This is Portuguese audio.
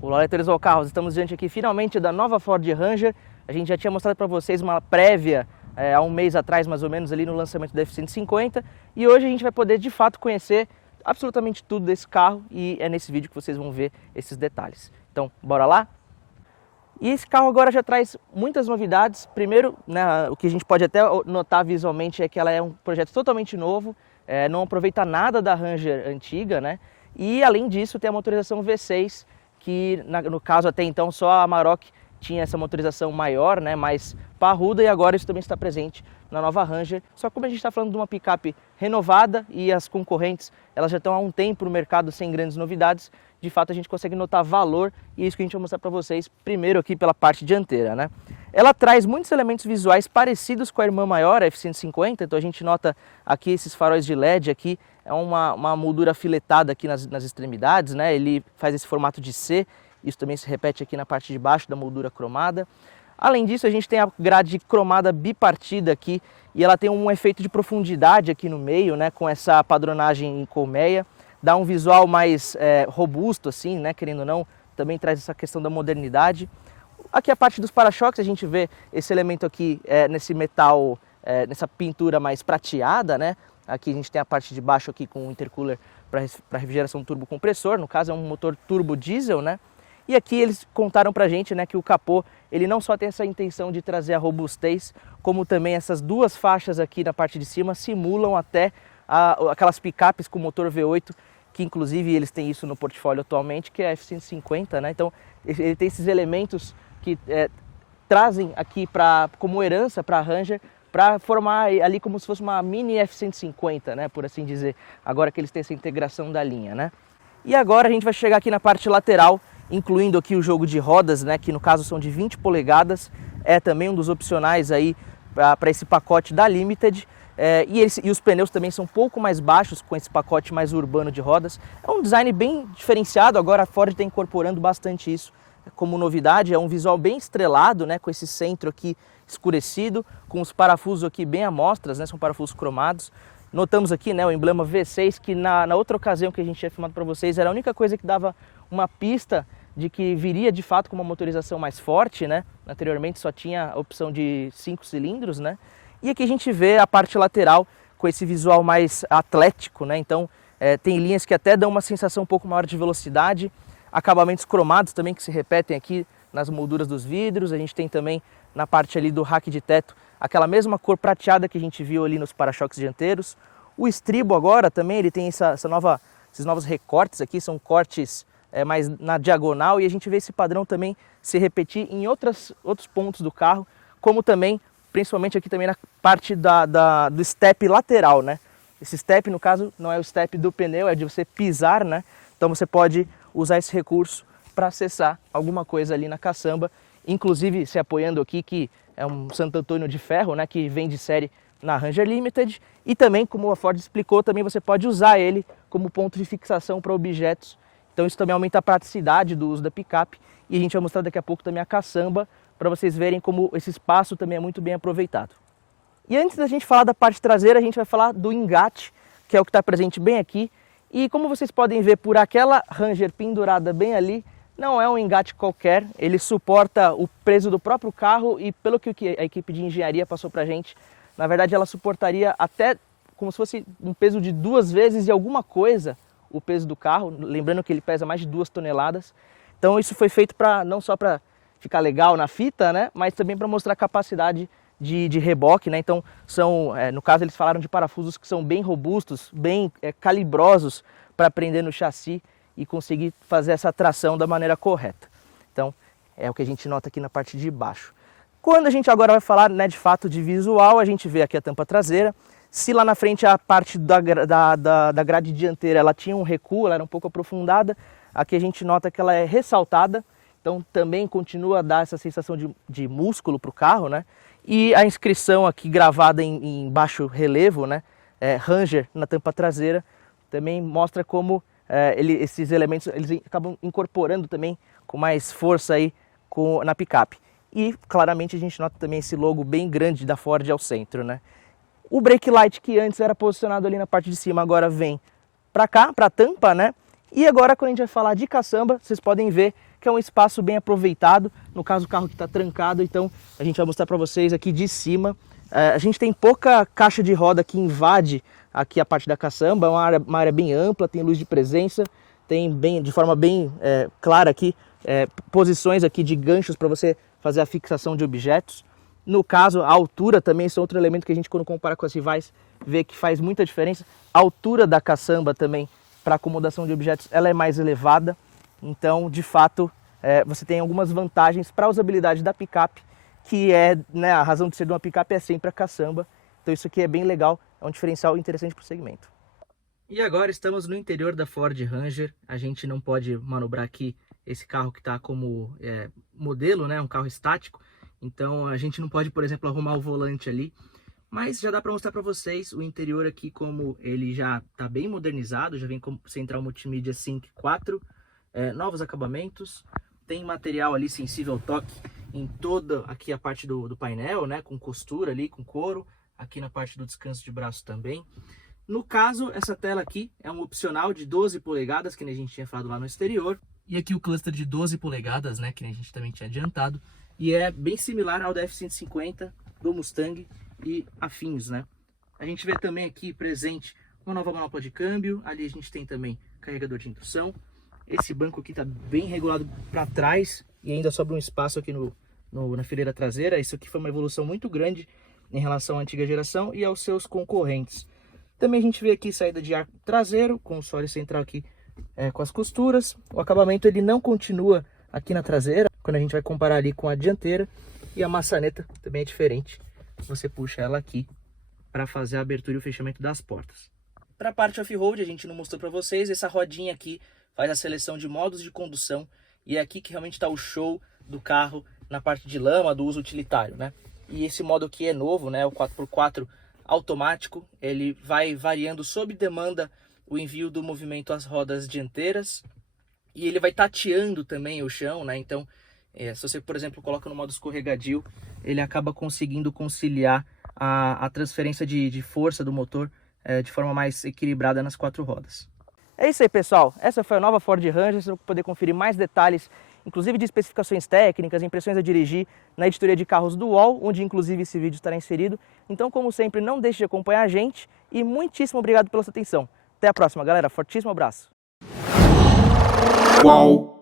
Olá, leitores do Carros, estamos diante aqui finalmente da nova Ford Ranger. A gente já tinha mostrado para vocês uma prévia há um mês atrás, mais ou menos, ali no lançamento da F-150. E hoje a gente vai poder, de fato, conhecer absolutamente tudo desse carro e é nesse vídeo que vocês vão ver esses detalhes. Então, bora lá? E esse carro agora já traz muitas novidades. Primeiro, né, o que a gente pode até notar visualmente é que ela é um projeto totalmente novo, não aproveita nada da Ranger antiga, né? E além disso tem a motorização V6, que no caso até então só a Amarok tinha essa motorização maior, né, mais parruda, e agora isso também está presente na nova Ranger. Só que como a gente está falando de uma picape renovada e as concorrentes elas já estão há um tempo no mercado sem grandes novidades, de fato a gente consegue notar valor e é isso que a gente vai mostrar para vocês primeiro aqui pela parte dianteira, né? Ela traz muitos elementos visuais parecidos com a irmã maior, a F-150, então a gente nota aqui esses faróis de LED aqui, é uma moldura filetada aqui nas extremidades, né? Ele faz esse formato de C, isso também se repete aqui na parte de baixo da moldura cromada. Além disso, a gente tem a grade cromada bipartida aqui e ela tem um efeito de profundidade aqui no meio, né? Com essa padronagem em colmeia, dá um visual mais robusto assim, né? Querendo ou não, também traz essa questão da modernidade. Aqui a parte dos para-choques, a gente vê esse elemento aqui nesse metal, nessa pintura mais prateada, né? Aqui a gente tem a parte de baixo aqui com o intercooler para refrigeração turbo-compressor, no caso é um motor turbo diesel, né? E aqui eles contaram pra gente, né, que o capô, ele não só tem essa intenção de trazer a robustez, como também essas duas faixas aqui na parte de cima simulam até aquelas picapes com motor V8, que inclusive eles têm isso no portfólio atualmente, que é a F-150, né? Então ele tem esses elementos que trazem aqui como herança para a Ranger, para formar ali como se fosse uma mini F-150, né, por assim dizer, agora que eles têm essa integração da linha, né? E agora a gente vai chegar aqui na parte lateral, incluindo aqui o jogo de rodas, né, que no caso são de 20 polegadas, é também um dos opcionais aí para esse pacote da Limited, e os pneus também são um pouco mais baixos com esse pacote mais urbano de rodas. É um design bem diferenciado, agora a Ford está incorporando bastante isso como novidade, é um visual bem estrelado, né, com esse centro aqui escurecido, com os parafusos aqui bem à mostras, né, são parafusos cromados. Notamos aqui, né, o emblema V6, que na outra ocasião que a gente tinha filmado para vocês era a única coisa que dava uma pista de que viria de fato com uma motorização mais forte, né? Anteriormente só tinha a opção de 5 cilindros, né? E aqui a gente vê a parte lateral com esse visual mais atlético, né? Então tem linhas que até dão uma sensação um pouco maior de velocidade, acabamentos cromados também que se repetem aqui nas molduras dos vidros. A gente tem também na parte ali do rack de teto aquela mesma cor prateada que a gente viu ali nos para-choques dianteiros. O estribo agora também ele tem esses novos recortes aqui, são cortes mais na diagonal, e a gente vê esse padrão também se repetir em outros pontos do carro, como também, principalmente aqui também na parte do step lateral, né? Esse step, no caso, não é o step do pneu, é de você pisar, né? Então você pode usar esse recurso para acessar alguma coisa ali na caçamba, inclusive se apoiando aqui que é um Santo Antônio de ferro, né, que vem de série na Ranger Limited, e também, como a Ford explicou, também você pode usar ele como ponto de fixação para objetos. Então isso também aumenta a praticidade do uso da picape, e a gente vai mostrar daqui a pouco também a caçamba, para vocês verem como esse espaço também é muito bem aproveitado. E antes da gente falar da parte traseira, a gente vai falar do engate, que é o que está presente bem aqui, e como vocês podem ver por aquela Ranger pendurada bem ali, não é um engate qualquer, ele suporta o peso do próprio carro e pelo que a equipe de engenharia passou para a gente, na verdade ela suportaria até como se fosse um peso de 2 vezes e alguma coisa o peso do carro, lembrando que ele pesa mais de 2 toneladas. Então isso foi feito não só para ficar legal na fita, né, mas também para mostrar a capacidade de reboque, né? Então no caso eles falaram de parafusos que são bem robustos, bem calibrosos para prender no chassi e conseguir fazer essa tração da maneira correta. Então é o que a gente nota aqui na parte de baixo. Quando a gente agora vai falar, né, de fato de visual, a gente vê aqui a tampa traseira. Se lá na frente a parte da grade dianteira ela tinha um recuo, ela era um pouco aprofundada, aqui a gente nota que ela é ressaltada, então também continua a dar essa sensação de músculo para o carro, né? E a inscrição aqui gravada em baixo relevo, né, Ranger na tampa traseira, também mostra como esses elementos eles acabam incorporando também com mais força aí na picape. E claramente a gente nota também esse logo bem grande da Ford ao centro, né? O brake light que antes era posicionado ali na parte de cima agora vem para cá, para a tampa, né? E agora quando a gente vai falar de caçamba, vocês podem ver que é um espaço bem aproveitado, no caso o carro que está trancado, então a gente vai mostrar para vocês aqui de cima. A gente tem pouca caixa de roda que invade aqui a parte da caçamba, é uma área bem ampla, tem luz de presença, tem de forma bem clara aqui, posições aqui de ganchos para você fazer a fixação de objetos. No caso, a altura também, esse é outro elemento que a gente, quando compara com as rivais, vê que faz muita diferença. A altura da caçamba também, para acomodação de objetos, ela é mais elevada. Então, de fato, você tem algumas vantagens para a usabilidade da picape, que é, né, a razão de ser de uma picape é sempre a caçamba. Então isso aqui é bem legal, é um diferencial interessante para o segmento. E agora estamos no interior da Ford Ranger. A gente não pode manobrar aqui esse carro que está como modelo, né, um carro estático. Então a gente não pode, por exemplo, arrumar o volante ali. Mas já dá para mostrar para vocês o interior aqui, como ele já está bem modernizado. Já vem com central multimídia Sync 4, novos acabamentos. Tem material ali sensível ao toque em toda aqui a parte do painel, né, com costura ali, com couro. Aqui na parte do descanso de braço também. No caso, essa tela aqui é um opcional de 12 polegadas, que a gente tinha falado lá no exterior. E aqui o cluster de 12 polegadas, né, que a gente também tinha adiantado. E é bem similar ao da F-150 do Mustang e afins, né. A gente vê também aqui presente uma nova manopla de câmbio. Ali a gente tem também carregador de indução. Esse banco aqui está bem regulado para trás e ainda sobra um espaço aqui na fileira traseira. Isso aqui foi uma evolução muito grande em relação à antiga geração e aos seus concorrentes. Também a gente vê aqui saída de ar traseiro, console central aqui com as costuras. O acabamento ele não continua aqui na traseira, quando a gente vai comparar ali com a dianteira. E a maçaneta também é diferente. Você puxa ela aqui para fazer a abertura e o fechamento das portas. Para a parte off-road, a gente não mostrou para vocês, essa rodinha aqui faz a seleção de modos de condução. E é aqui que realmente está o show do carro na parte de lama, do uso utilitário, né? E esse modo aqui é novo, né? O 4x4 automático. Ele vai variando sob demanda o envio do movimento às rodas dianteiras. E ele vai tateando também o chão, né? Então, se você, por exemplo, coloca no modo escorregadio, ele acaba conseguindo conciliar a transferência de força do motor de forma mais equilibrada nas 4 rodas. É isso aí, pessoal. Essa foi a nova Ford Ranger. Você vai poder conferir mais detalhes, inclusive de especificações técnicas, impressões a dirigir, na editoria de carros do UOL, onde inclusive esse vídeo estará inserido. Então, como sempre, não deixe de acompanhar a gente e muitíssimo obrigado pela sua atenção. Até a próxima, galera. Fortíssimo abraço. UOL.